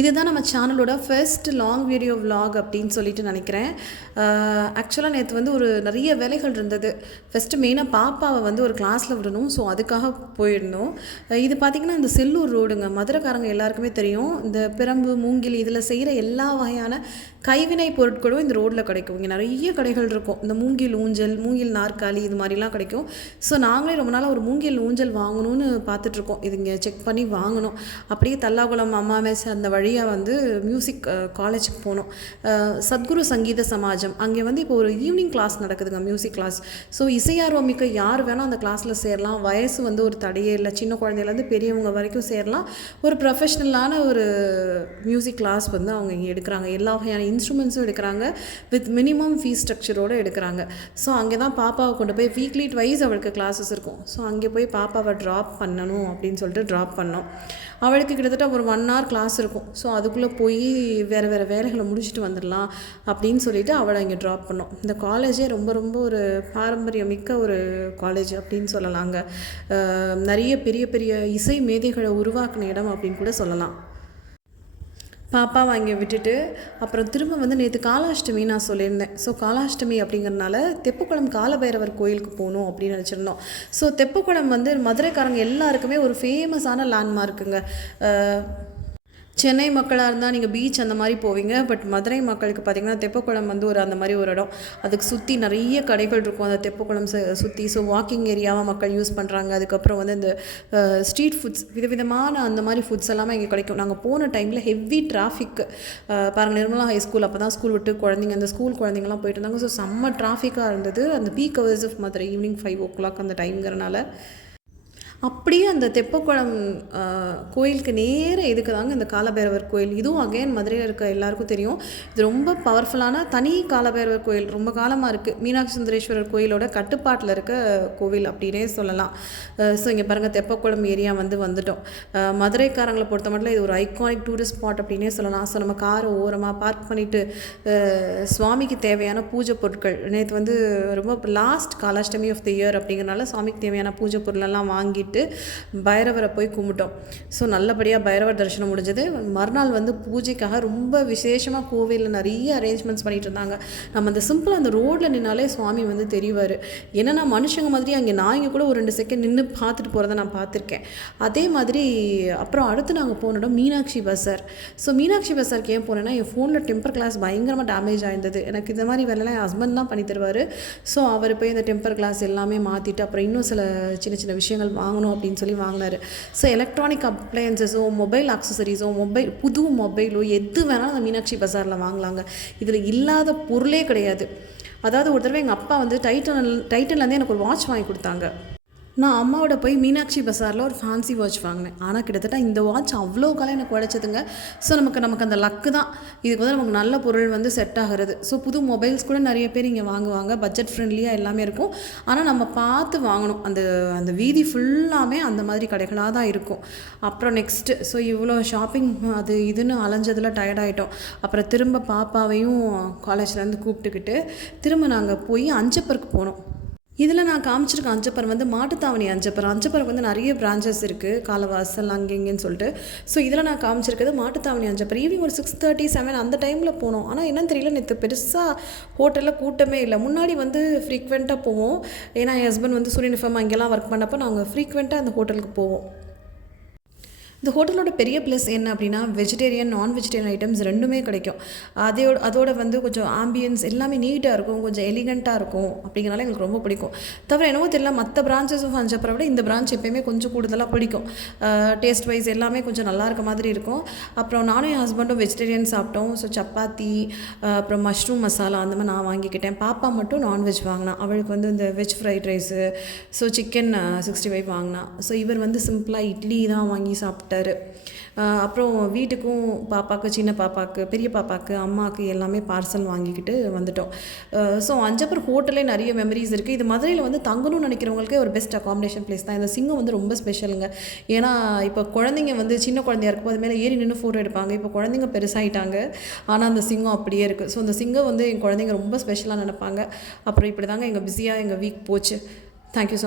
இதுதான் நம்ம சேனலோட ஃபர்ஸ்ட் லாங் வீடியோ vlog அப்படின்னு சொல்லிட்டு நினைக்கிறேன். ஆக்சுவலாக நேற்று வந்து ஒரு நிறைய வேலைகள் இருந்தது. ஃபஸ்ட்டு மெயினாக பாப்பாவை வந்து ஒரு கிளாஸில் விடணும். ஸோ அதுக்காக போயிருந்தோம். இது பார்த்திங்கன்னா இந்த செல்லூர் ரோடுங்க. மதுரைக்காரங்க எல்லாருக்குமே தெரியும். இந்த பிரம்பு மூங்கில் இதில் செய்கிற எல்லா வகையான கைவினை பொருட்களும் இந்த ரோட்டில் கிடைக்கும். இங்கே நிறைய கடைகள் இருக்கும். இந்த மூங்கில் ஊஞ்சல், மூங்கில் நாற்காலி இது மாதிரிலாம் கிடைக்கும். ஸோ நாங்களே ரொம்ப நாளாக ஒரு மூங்கில் ஊஞ்சல் வாங்கணும்னு பார்த்துட்ருக்கோம். இது இங்கே செக் பண்ணி வாங்கணும். அப்படியே தல்லாகுளம் அம்மா மேஸ் அந்த வழியாக வந்து மியூசிக் காலேஜுக்கு போனோம். சத்குரு சங்கீத சமாஜம் அங்கே வந்து இப்போ ஒரு ஈவினிங் கிளாஸ் நடக்குதுங்க, மியூசிக் கிளாஸ். ஸோ இசையார்வமிக்க யார் வேணால் அந்த கிளாஸில் சேரலாம். வயசு வந்து ஒரு தடையே இல்லை. சின்ன குழந்தையிலேருந்து பெரியவங்க வரைக்கும் சேரலாம். ஒரு ப்ரொஃபஷ்னலான ஒரு மியூசிக் கிளாஸ் வந்து அவங்க இங்கே எடுக்கிறாங்க. எல்லா வகையான இன்ஸ்ட்ருமெண்ட்ஸும் எடுக்கிறாங்க. வித் மினிமம் ஃபீஸ் ஸ்ட்ரக்சரோடு எடுக்கிறாங்க. ஸோ அங்கே தான் பாப்பாவை கொண்டு போய் வீக்லி ட்வைஸ் அவளுக்கு கிளாஸஸ் இருக்கும். ஸோ அங்கே போய் பாப்பாவை ட்ராப் பண்ணணும் அப்படின்னு சொல்லிட்டு ட்ராப் பண்ணோம். அவளுக்கு கிட்டத்தட்ட ஒரு 1 hour கிளாஸ் இருக்கும். ஸோ அதுக்குள்ளே போய் வேறு வேலைகளை முடிச்சுட்டு வந்துடலாம் அப்படின்னு சொல்லிட்டு அவளை இங்கே ட்ராப் பண்ணோம். இந்த காலேஜே ரொம்ப ரொம்ப ஒரு பாரம்பரியமிக்க ஒரு காலேஜ் அப்படின்னு சொல்லலாங்க. நிறைய பெரிய பெரிய இசை மேதைகளை உருவாக்கின இடம் அப்படின்னு கூட சொல்லலாம். பாப்பாவை அங்கே விட்டுட்டு அப்புறம் திரும்ப வந்து நேற்று காலாஷ்டமி நான் சொல்லியிருந்தேன். ஸோ காலாஷ்டமி அப்படிங்கிறதுனால தெப்பக்குளம் காலபைரவர் கோயிலுக்கு போகணும் அப்படின்னு நினச்சிருந்தோம். ஸோ தெப்பக்குளம் வந்து மதுரைக்காரங்க எல்லாருக்குமே ஒரு ஃபேமஸான லேண்ட்மார்க்குங்க. சென்னை மக்களாக இருந்தால் நீங்கள் பீச் அந்த மாதிரி போவீங்க. பட் மதுரை மக்களுக்கு பார்த்திங்கன்னா தெப்பக்குளம் வந்து அந்த மாதிரி ஒரு இடம். அதுக்கு சுற்றி நிறைய கடைகள் இருக்கும் அந்த தெப்பக்குளம் சுற்றி. ஸோ வாக்கிங் ஏரியாவாக மக்கள் யூஸ் பண்ணுறாங்க. அதுக்கப்புறம் வந்து இந்த ஸ்ட்ரீட் ஃபுட்ஸ் விதவிதமான அந்த மாதிரி ஃபுட்ஸ் எல்லாமே இங்கே கிடைக்கும். நாங்கள் போன டைமில் ஹெவி டிராஃபிக் பாருங்கள். நிர்மலா ஹை ஸ்கூல் அப்போ தான் ஸ்கூல் விட்டு குழந்தைங்க அந்த ஸ்கூல் குழந்தைங்கலாம் போயிட்டு இருந்தாங்க. ஸோ செம்ம டிராஃபிக்காக இருந்தது. அந்த peak hours of Madurai evening 5 o'clock அந்த டைம்ங்கிறனால அப்படியே அந்த தெப்பக்குளம் கோயிலுக்கு நேர எதுக்கு தாங்க இந்த காலபைரவர் கோயில். இதுவும் அகைன் மதுரையில் இருக்க எல்லாருக்கும் தெரியும். இது ரொம்ப பவர்ஃபுல்லான தனி காலபைரவர் கோயில். ரொம்ப காலமாக இருக்குது. மீனாட்சி சுந்தரேஸ்வரர் கோயிலோட கட்டுப்பாட்டில் இருக்க கோவில் அப்படின்னே சொல்லலாம். ஸோ இங்கே பாருங்கள் தெப்பக்குளம் ஏரியா வந்துட்டோம். மதுரைக்காரங்களை பொறுத்த மட்டும் இது ஒரு ஐகானிக் டூரிஸ்ட் ஸ்பாட் அப்படின்னே சொல்லலாம். ஸோ நம்ம காரை ஓரமாக பார்க் பண்ணிவிட்டு சுவாமிக்கு தேவையான பூஜை பொருட்கள் நேற்று வந்து ரொம்ப last Kalashtami of the year அப்படிங்கிறனால சுவாமிக்கு தேவையான பூஜை பொருளெல்லாம் வாங்கிட்டு பைரவரை போய் கும்பிட்டோம். ஸோ நல்லபடியாக பைரவர் தரிசனம் முடிஞ்சது. மறுநாள் வந்து பூஜைக்காக ரொம்ப விசேஷமாக கோவிலில் நிறைய அரேஞ்ச்மெண்ட்ஸ் பண்ணிகிட்டு இருந்தாங்க. நம்ம அந்த சிம்பிளாக அந்த ரோட்டில் நின்னாலே சுவாமி வந்து தெரிவார். என்னென்னா மனுஷங்க மாதிரி அங்கே நாய்ங்க கூட ஒரு 2 செகண்ட் நின்று பார்த்துட்டு போகிறத நான் பார்த்துருக்கேன். அதே மாதிரி அப்புறம் அடுத்து நாங்கள் போன இடம் மீனாட்சி பஸார். ஸோ மீனாட்சி பஸாருக்கு ஏன் போனேன்னா என் ஃபோனில் டெம்பர் கிளாஸ் பயங்கரமாக டேமேஜ் ஆயிருந்தது. எனக்கு இந்த மாதிரி வேலைலாம் என் ஹஸ்பண்ட் தான் பண்ணி தருவார். ஸோ அவர் போய் இந்த டெம்பர் கிளாஸ் எல்லாமே மாற்றிட்டு அப்புறம் இன்னும் சில சின்ன சின்ன விஷயங்கள் வாங்கணும் அப்படின்னு சொல்லி வாங்கினார். ஸோ எலக்ட்ரானிக் அப்ளையன்சஸோ மொபைல் ஆக்சசரிஸோ புது மொபைலோ எது வேணாலும் அந்த மீனாட்சி பஸாரில் வாங்கலாங்க. இதில் இல்லாத பொருளே கிடையாது. அதாவது ஒரு தடவை எங்கள் அப்பா வந்து டைட்டன்லேருந்து எனக்கு ஒரு வாட்ச் வாங்கி கொடுத்தாங்க. நான் அம்மாவோட போய் மீனாட்சி பஸாரில் ஒரு ஃபேன்சி வாட்ச் வாங்கினேன். ஆனால் கிட்டத்தட்ட இந்த வாட்ச் அவ்வளோ காலம் எனக்கு உழைச்சதுங்க. ஸோ நமக்கு அந்த லக்கு தான். இதுக்கு வந்து நமக்கு நல்ல பொருள் வந்து செட் ஆகிறது. ஸோ புது மொபைல்ஸ் கூட நிறைய பேர் இங்கே வாங்குவாங்க. பட்ஜெட் ஃப்ரெண்ட்லியாக எல்லாமே இருக்கும். ஆனால் நம்ம பார்த்து வாங்கணும். அந்த வீதி ஃபுல்லாமே அந்த மாதிரி கடைகளாக தான் இருக்கும். அப்புறம் நெக்ஸ்ட்டு ஸோ இவ்வளோ ஷாப்பிங் அது இதுன்னு அலைஞ்சதில் டயர்டாயிட்டோம். அப்புறம் திரும்ப பாப்பாவையும் காலேஜ்லேருந்து கூப்பிட்டுக்கிட்டு திரும்ப நாங்கள் போய் அஞ்சப்பருக்கு போனோம். இதில் நான் காமிச்சிருக்கேன் அஞ்சப்பர் வந்து மாட்டுத்தாவணி அஞ்சப்பருக்கு வந்து நிறைய பிரான்ச்சஸ் இருக்குது. காலவாசல் அங்கே இங்கேன்னு சொல்லிட்டு. ஸோ இதில் நான் காமிச்சிருக்கிறது மாட்டுத்தாவணி அஞ்சப்பர். ஈவினிங் ஒரு 6:37 அந்த டைமில் போனோம். ஆனால் என்னன்னு தெரியல, நேற்று பெருசாக ஹோட்டலில் கூட்டமே இல்லை. முன்னாடி வந்து ஃப்ரீக்வெண்ட்டாக போவோம். ஏன்னா என் ஹஸ்பண்ட் வந்து சூரியன் எஃப்எம் அங்கெல்லாம் ஒர்க் பண்ணப்போ நாங்கள் ஃப்ரீக்வெண்ட்டாக அந்த ஹோட்டலுக்கு போவோம். இந்த ஹோட்டலோட பெரிய ப்ளஸ் என்ன அப்படின்னா வெஜிடேரியன் நான் வெஜிடேரியன் ஐட்டம்ஸ் ரெண்டுமே கிடைக்கும். அதோட வந்து கொஞ்சம் ஆம்பியன்ஸ் எல்லாமே நீட்டாக இருக்கும், கொஞ்சம் எலிகண்ட்டாக இருக்கும். அப்படிங்கிறனால எங்களுக்கு ரொம்ப பிடிக்கும். தவிர என்னவோ தெரியல, மற்ற பிரான்ச்சஸ் ஆஃப் அஞ்சப்பரை விட இந்த பிரான்ச் எப்போயுமே கொஞ்சம் கூடுதலாக பிடிக்கும். டேஸ்ட் வைஸ் எல்லாமே கொஞ்சம் நல்லா இருக்க மாதிரி இருக்கும். அப்புறம் நானும் என் ஹஸ்பண்டும் வெஜிடேரியன் சாப்பிட்டோம். ஸோ சப்பாத்தி அப்புறம் மஷ்ரூம் மசாலா அந்த மாதிரி நான் வாங்கிக்கிட்டேன். பாப்பா மட்டும் நான்வெஜ் வாங்கினா. அவளுக்கு வந்து இந்த veg fried rice so chicken 65 வாங்கினா. ஸோ இவர் வந்து சிம்பிளாக இட்லி தான் வாங்கி சாப்பிட்டாரு. அப்புறம் வீட்டுக்கும் பாப்பாவுக்கு, சின்ன பாப்பாவுக்கு, பெரிய பாப்பாவுக்கு, அம்மாவுக்கு எல்லாமே பார்சல் வாங்கிக்கிட்டு வந்துட்டோம். ஸோ அஞ்சப்பர் ஹோட்டலே நிறைய மெமரிஸ் இருக்குது. இது மதுரையில் வந்து தங்கணும்னு நினைக்கிறவங்களுக்கே ஒரு பெஸ்ட் அகாமடேஷன் பிளேஸ் தான். இந்த சிங்கம் வந்து ரொம்ப ஸ்பெஷலுங்க. ஏன்னா இப்போ குழந்தைங்க வந்து சின்ன குழந்தையா இருக்கும், அது மேலே ஏறி நின்று ஃபோட்டோ எடுப்பாங்க. இப்போ குழந்தைங்க பெருசாகிட்டாங்க, ஆனால் அந்த சிங்கம் அப்படியே இருக்குது. ஸோ அந்த சிங்கம் வந்து என் குழந்தைங்க ரொம்ப ஸ்பெஷலாக நினைப்பாங்க. அப்புறம் இப்படி தாங்க எங்கள் பிஸியாக எங்கள் வீக் போச்சு. Thank you so much.